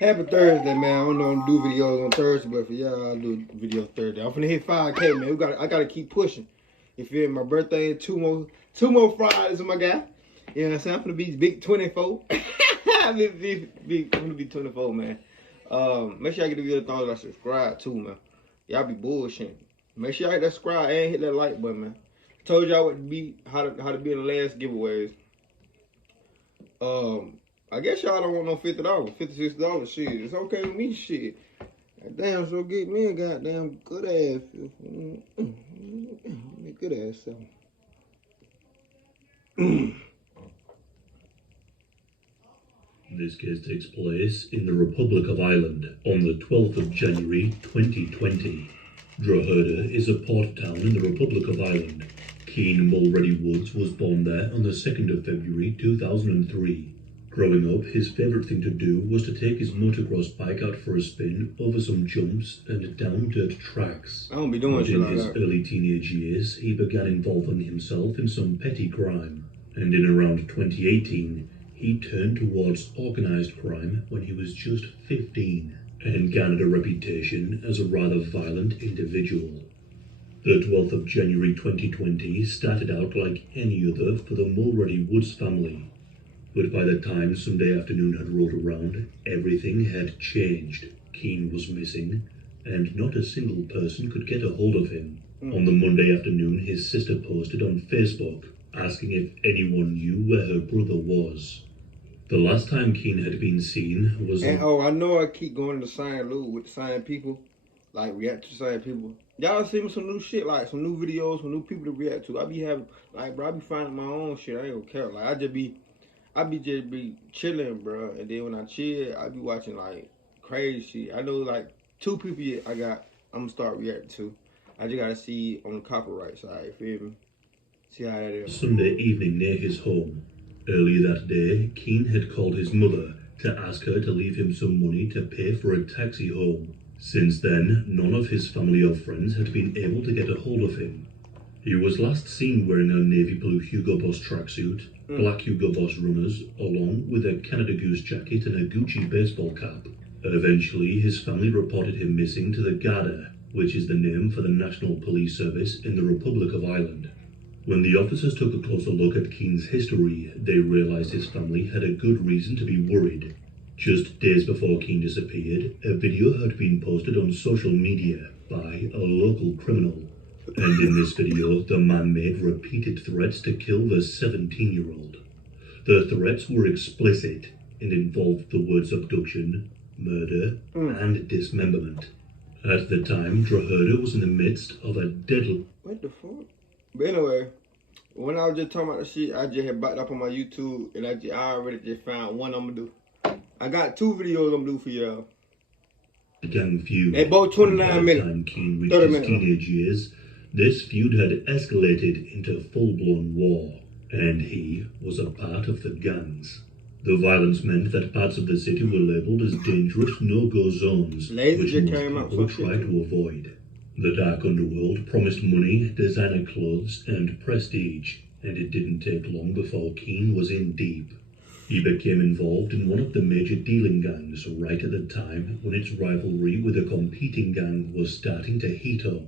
Happy Thursday, man. I don't know do videos on Thursday, but for y'all, I do videos Thursday. I'm finna hit 5K, man. I gotta keep pushing. You feel me? My birthday, two more Fridays, my guy. You know what I'm saying? I'm finna be big 24. I'm gonna be 24, man. Make sure y'all get the video thumbs up, subscribe too, man. Y'all be bullshitting. Make sure y'all hit that subscribe and hit that like button, man. Told y'all what to be, how to be in the last giveaways. I guess y'all don't want no $50, $56. Shit, it's okay with me. Shit, damn, so get me a goddamn good ass, good ass something. This case takes place in the Republic of Ireland on the 12th of January 2020. Drogheda is a port town in the Republic of Ireland. Keane Mulready-Woods was born there on the 2nd of February 2003. Growing up, his favourite thing to do was to take his motocross bike out for a spin over some jumps and down dirt tracks. I don't be doing shit like that. In his early teenage years, he began involving himself in some petty crime, and in around 2018, he turned towards organised crime when he was just 15 and garnered a reputation as a rather violent individual. The 12th of January 2020 started out like any other for the Mulready-Woods family. But by the time Sunday afternoon had rolled around, everything had changed. Keane was missing, and not a single person could get a hold of him. On the Monday afternoon, his sister posted on Facebook, asking if anyone knew where her brother was. The last time Keane had been seen was... And I know I keep going to the same loop with the same people, like react to the same people. Y'all see me some new shit, like some new videos, some new people to react to. I be having, like, bro, I be finding my own shit. I ain't gonna care. Like, I just be chilling, bro. And then when I chill, I be watching like crazy shit. I know like 2 people I'm gonna start reacting to. I just gotta see on the copyright side, you feel me? See how that is. Sunday evening near his home. Earlier that day, Keane had called his mother to ask her to leave him some money to pay for a taxi home. Since then, none of his family or friends had been able to get a hold of him. He was last seen wearing a navy blue Hugo Boss tracksuit, black Hugo Boss runners, along with a Canada Goose jacket and a Gucci baseball cap. Eventually, his family reported him missing to the Garda, which is the name for the National Police Service in the Republic of Ireland. When the officers took a closer look at Keane's history, they realised his family had a good reason to be worried. Just days before Keane disappeared, a video had been posted on social media by a local criminal. And in this video, the man made repeated threats to kill the 17-year-old. The threats were explicit and involved the words abduction, murder, and dismemberment. At the time, Drogheda was in the midst of a deadly... What the fuck? But anyway, when I was just talking about the shit, I just had backed up on my YouTube, and I already just found one I'm gonna do. I got 2 videos I'm gonna do for y'all. Gang feud. They both 29 minutes. By the time Keane reached his teenage years, this feud had escalated into full-blown war, and he was a part of the gangs. The violence meant that parts of the city were labelled as dangerous no-go zones, which most people tried to avoid. The dark underworld promised money, designer clothes, and prestige, and it didn't take long before Keane was in deep. He became involved in one of the major dealing gangs right at the time when its rivalry with a competing gang was starting to heat up.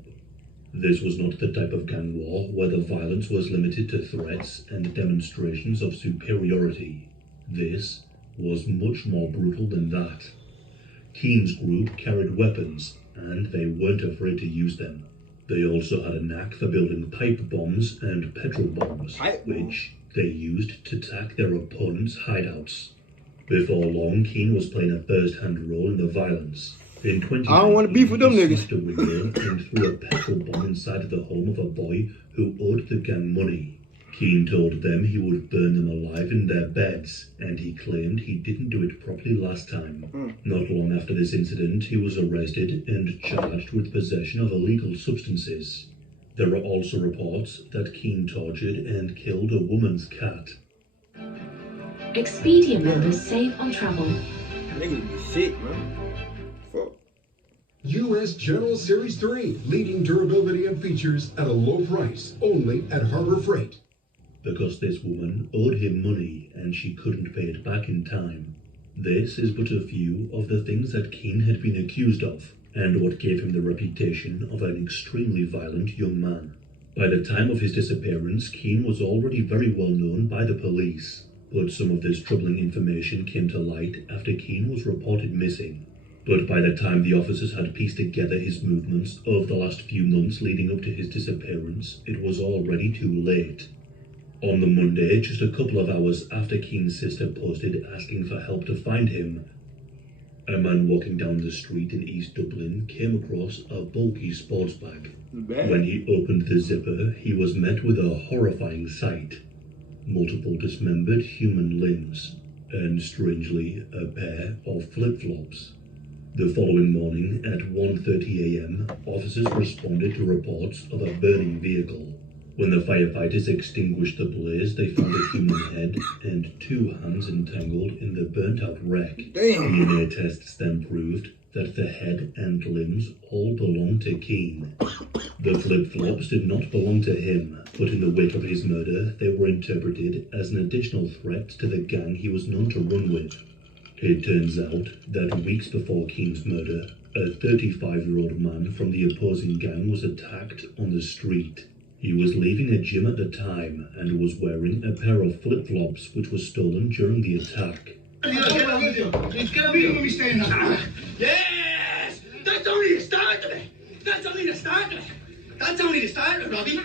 This was not the type of gang war where the violence was limited to threats and demonstrations of superiority. This was much more brutal than that. Keane's group carried weapons, and they weren't afraid to use them. They also had a knack for building pipe bombs and petrol bombs, which they used to attack their opponents' hideouts. Before long, Keane was playing a first-hand role in the violence. In 2019, I don't want to beef with them niggas. He smashed a window and threw a petrol bomb inside the home of a boy who owed the gang money. Keane told them he would burn them alive in their beds, and he claimed he didn't do it properly last time. Not long after this incident, he was arrested and charged with possession of illegal substances. There are also reports that Keane tortured and killed a woman's cat. Expedia members save on travel. Niggas be sick, man. Fuck. U.S. General Series 3, leading durability and features at a low price, only at Harbor Freight. Because this woman owed him money and she couldn't pay it back in time. This is but a few of the things that Keane had been accused of, and what gave him the reputation of an extremely violent young man. By the time of his disappearance, Keane was already very well known by the police, but some of this troubling information came to light after Keane was reported missing. But by the time the officers had pieced together his movements over the last few months leading up to his disappearance, it was already too late. On the Monday, just a couple of hours after Keane's sister posted asking for help to find him, a man walking down the street in East Dublin came across a bulky sports bag. When he opened the zipper, he was met with a horrifying sight. Multiple dismembered human limbs, and strangely, a pair of flip-flops. The following morning at 1:30 a.m., officers responded to reports of a burning vehicle. When the firefighters extinguished the blaze, they found a human head and 2 hands entangled in the burnt-out wreck. Damn. DNA tests then proved that the head and limbs all belonged to Keane. The flip-flops did not belong to him, but in the wake of his murder, they were interpreted as an additional threat to the gang he was known to run with. It turns out that weeks before Keane's murder, a 35-year-old man from the opposing gang was attacked on the street. He was leaving a gym at the time and was wearing a pair of flip-flops which were stolen during the attack. Yes! That's only the start of it! That's only the start of it! That's only the start of it, Robbie!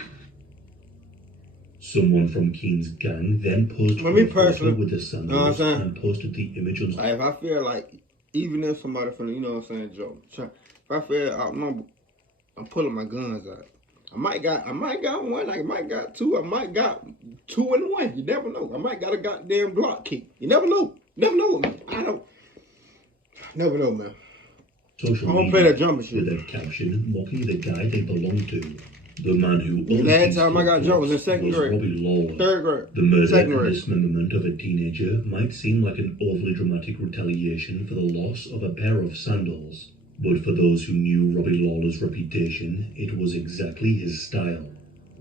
Someone from Keane's gang then posed Well, me a photo personally, with the sandals and posted the image on. Like, if I feel like, even if somebody from, you know what I'm saying, Joe, if I feel outnumbered, I'm pulling my guns out. I might got one, I might got two, I might got 2 and 1. You never know. I might got a goddamn Glock key. You never know. Never know, man. I don't. Never know, man. Social I don't media play that jumping shit. with a caption mocking the guy they belonged to. The man who The last time I got jumped was in 2nd grade. Robbie Lawler. 3rd grade. The murder 2nd and grade. dismemberment of a teenager might seem like an overly dramatic retaliation for the loss of a pair of sandals. But for those who knew Robbie Lawler's reputation, it was exactly his style.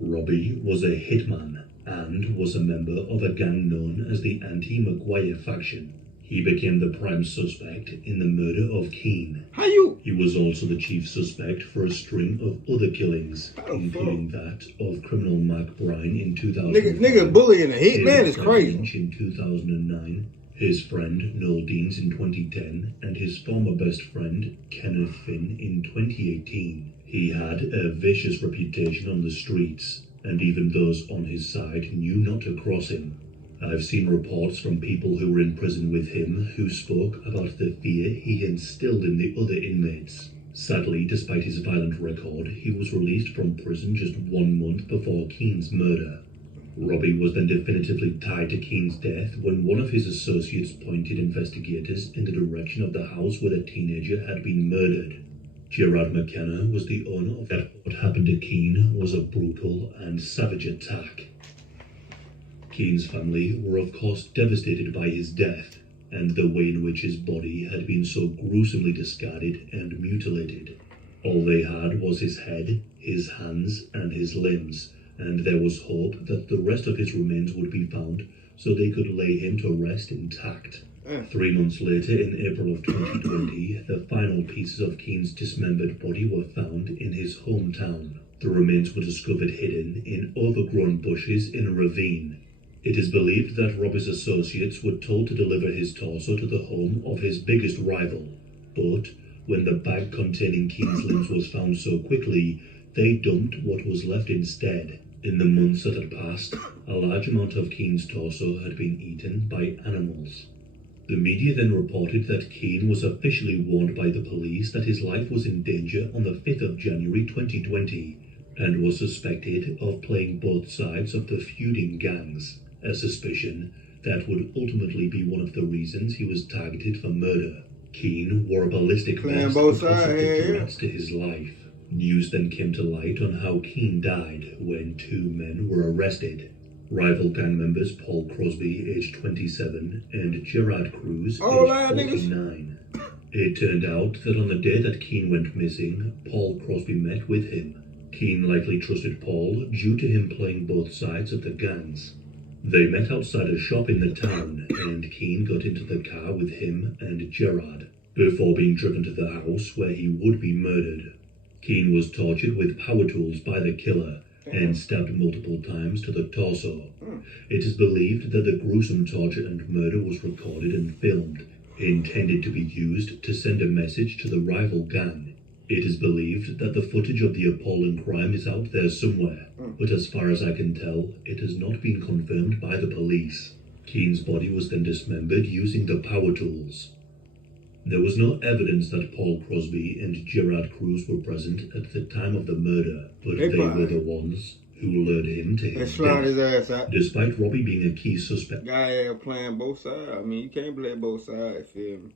Robbie was a hitman and was a member of a gang known as the Anti-Maguire faction. He became the prime suspect in the murder of Keane. How you? He was also the chief suspect for a string of other killings, including that of criminal Mark Bryan in 2005. Nigga bullying a hitman is crazy. In 2009, his friend Noel Deans in 2010, and his former best friend Kenneth Finn in 2018. He had a vicious reputation on the streets, and even those on his side knew not to cross him. I've seen reports from people who were in prison with him who spoke about the fear he instilled in the other inmates. Sadly, despite his violent record, he was released from prison just 1 month before Keane's murder. Robbie was then definitively tied to Keane's death when one of his associates pointed investigators in the direction of the house where the teenager had been murdered. Gerard McKenna was the owner of that. What happened to Keane was a brutal and savage attack. Keane's family were of course devastated by his death and the way in which his body had been so gruesomely discarded and mutilated. All they had was his head, his hands, and his limbs, and there was hope that the rest of his remains would be found so they could lay him to rest intact. 3 months later, in April of 2020, the final pieces of Keane's dismembered body were found in his hometown. The remains were discovered hidden in overgrown bushes in a ravine. It is believed that Robbie's associates were told to deliver his torso to the home of his biggest rival, but when the bag containing Keane's limbs was found so quickly, they dumped what was left instead. In the months that had passed, a large amount of Keane's torso had been eaten by animals. The media then reported that Keane was officially warned by the police that his life was in danger on the 5th of January 2020, and was suspected of playing both sides of the feuding gangs, a suspicion that would ultimately be one of the reasons he was targeted for murder. Keane wore a ballistic vest both because of sides, the yeah. threats to his life. News then came to light on how Keane died when 2 men were arrested. Rival gang members Paul Crosby, aged 27, and Gerard Cruz, aged 49. It turned out that on the day that Keane went missing, Paul Crosby met with him. Keane likely trusted Paul due to him playing both sides of the gangs. They met outside a shop in the town, and Keane got into the car with him and Gerard, before being driven to the house where he would be murdered. Keane was tortured with power tools by the killer and stabbed multiple times to the torso. It is believed that the gruesome torture and murder was recorded and filmed, intended to be used to send a message to the rival gang. It is believed that the footage of the appalling crime is out there somewhere, but as far as I can tell, it has not been confirmed by the police. Keane's body was then dismembered using the power tools. There was no evidence that Paul Crosby and Gerard Cruz were present at the time of the murder, but they were the ones who lured him to his death. His ass out. Despite Robbie being a key suspect. Guy playing both sides. I mean, you can't play both sides, feel me?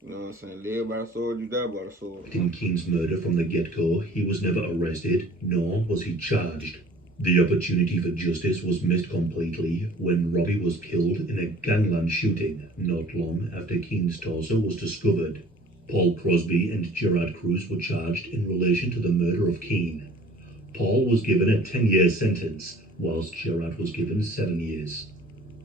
You know what I'm saying? Live by the sword, you die by the sword. In Keane's murder from the get-go, he was never arrested, nor was he charged. The opportunity for justice was missed completely when Robbie was killed in a gangland shooting not long after Keane's torso was discovered. Paul Crosby and Gerard Cruz were charged in relation to the murder of Keane. Paul was given a 10-year sentence, whilst Gerard was given 7 years.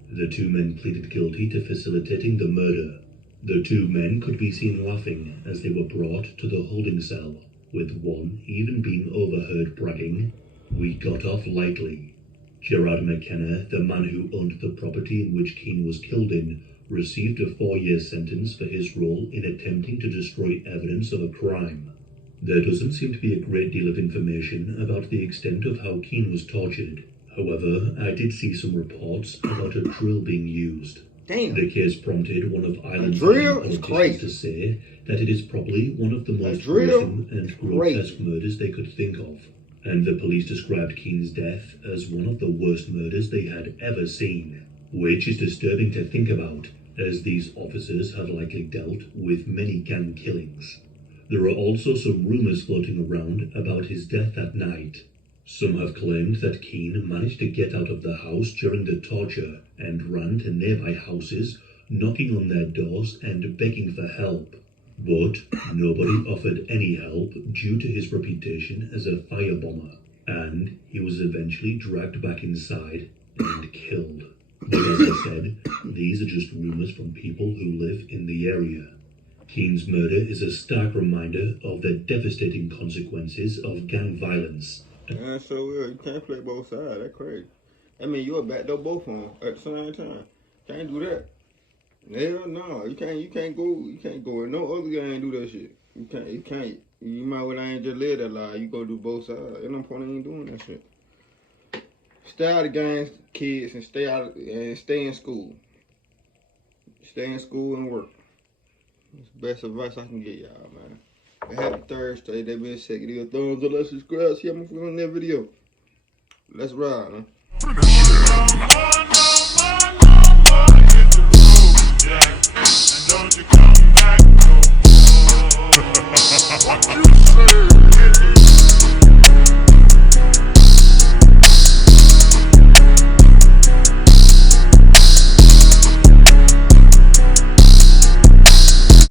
The two men pleaded guilty to facilitating the murder. The two men could be seen laughing as they were brought to the holding cell, with one even being overheard bragging, "We got off lightly." Gerard McKenna, the man who owned the property in which Keane was killed in, received a 4-year sentence for his role in attempting to destroy evidence of a crime. There doesn't seem to be a great deal of information about the extent of how Keane was tortured. However, I did see some reports about a drill being used. Damn. The case prompted one of Ireland's drill is politicians to say that it is probably one of the most gruesome and grotesque murders they could think of, and the police described Keane's death as one of the worst murders they had ever seen, which is disturbing to think about, as these officers have likely dealt with many gang killings. There are also some rumours floating around about his death that night. Some have claimed that Keane managed to get out of the house during the torture and ran to nearby houses, knocking on their doors and begging for help. But nobody offered any help due to his reputation as a firebomber, and he was eventually dragged back inside and killed. But as I said, these are just rumours from people who live in the area. Keane's murder is a stark reminder of the devastating consequences of gang violence. Yeah, so you can't play both sides. That's crazy. I mean, you'll back up both of them at the same time. Can't do that. Hell no, you can't go in no other gang do that shit. You can't. You might well ain't just live that lie. You go do both sides. Ain't no point in doing that shit. Stay out of gangs, kids, and stay in school. Stay in school and work. That's the best advice I can get y'all, man. Happy Thursday. They been sick. Give a thumbs up, let's subscribe. See how much on that video. Let's ride, huh?